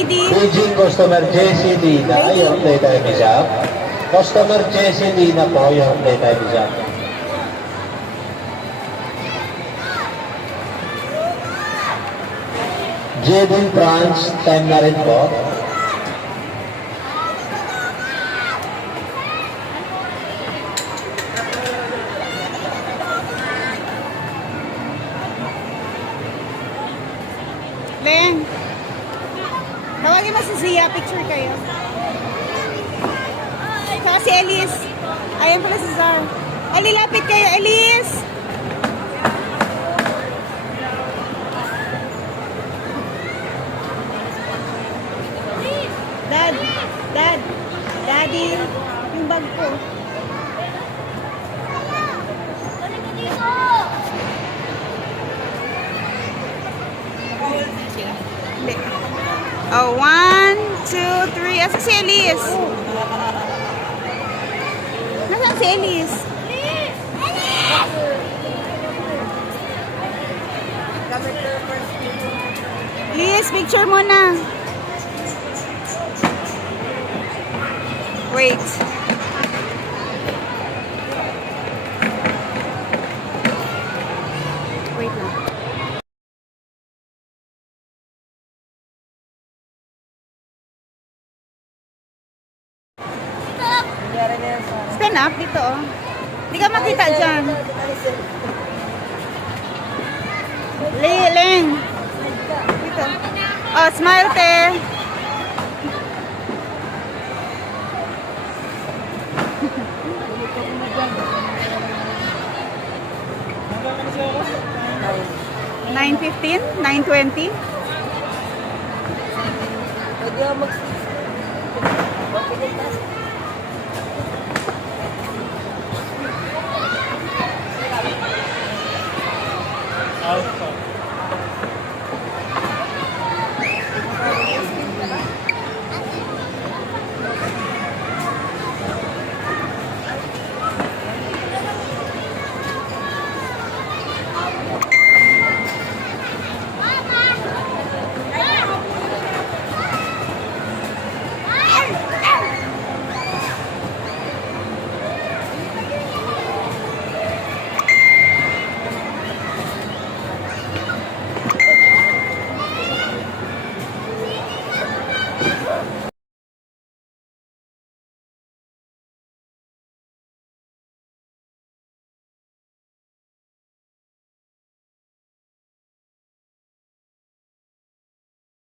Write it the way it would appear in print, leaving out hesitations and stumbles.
Beijing customer Jessie Dina, yung data episode. Customer Jessie Dina po, yung data episode. Jedin France, time na rin po. Leng, tawagin mo si Zia, picture kayo. Saka si Elise. Ayan pala si Zar. Ali, lapit kayo, Elise! Dad, Daddy, yung bag ko. Hindi. Oh, 1, 2, 3. Asa si Elise? Nasaan si Elise? Elise, picture mo na. Wait. Wait lang. Stand up dito, oh. Hindi ka makita dyan. Leng. Dito. Oh, smile, te. $9.15? $9.20? Pwede mag-6.